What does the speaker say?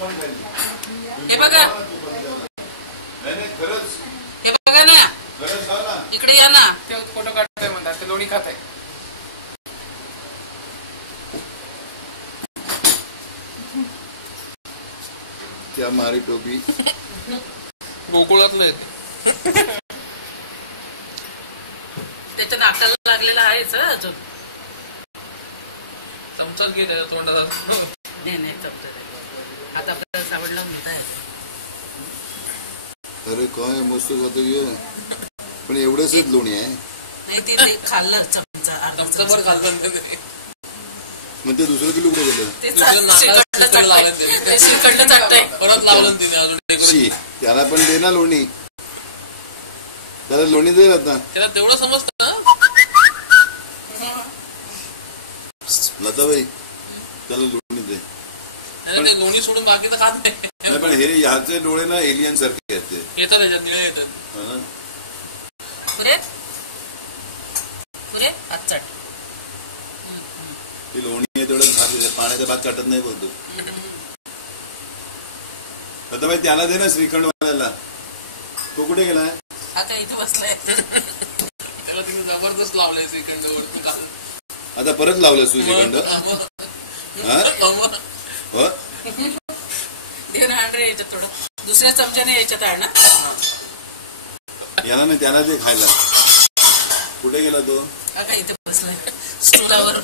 हे बघा, हे बघा ना, इकडे या ना. ते फोटो काढतोय म्हणतात, ते लोणी खात आहे. क्या मारी टोपी गोकुळातलं त्याच्या नाकाला लागलेला आहेच अजून. चमचाच घे त्याच्या तोंडाचा. नाही चमचा आता आपल्याला सावडला मिळत आहे. अरे काय मस्त खात पण एवढंच लोणी आहे. नाही ते खाल्लं चमचा खाल्लं मग ते दुसरं किलो कुठे गेलं? परत लावलं तिने अजून. त्याला पण दे ना लोणी, त्याला लोणी दे आता. त्याला तेवढं समजतं ना लताबाई, त्याला लोणी दे. ते लोणी सोडून बाकी तर खात नाही. पण हे ह्याचे डोळे ना एलियन सारखे आहेत. येतात त्याच्यात निळे येतात. ती लोणी आहे तेवढं खात, पाण्याचा भात चाटत नाही बोलतो. लताबाई त्याला दे ना श्रीखंड वाल्याला. तो कुठे गेलाय? आता इथे बसलाय. त्याला तिने जबरदस्त लावलंय श्रीखंड. आता परत लावलं श्रीखंड. देऊन आण रे याच्यात थोडं, दुसऱ्या चमच्याने याच्यात आण ना. याला नाही, त्याला ते खायला. कुठे गेला तो? इथे बसलाय स्टूलावर.